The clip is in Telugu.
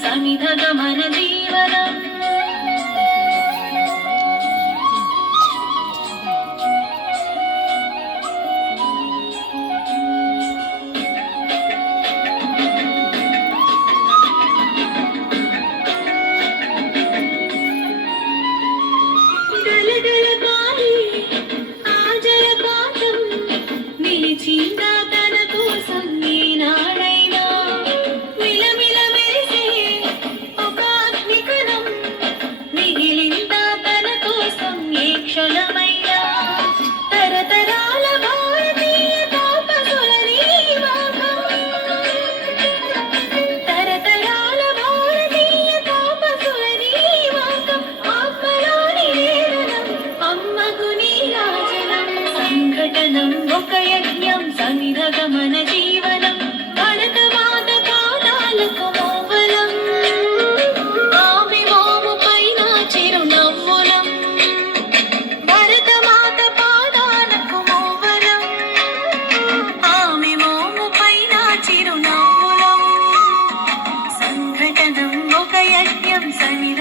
సమిధగమన జీవనం ఒక యజ్ఞం సమిధగమన జీవనం భరతమాత పాదాలకు మోవలం ఆమె మోము పైన చిరునవ్వులం భరతమాత పాదాలకు మోవలం ఆమె మోము పైన చిరునవ్వులం సంఘటనం ఒక యజ్ఞం సమిధ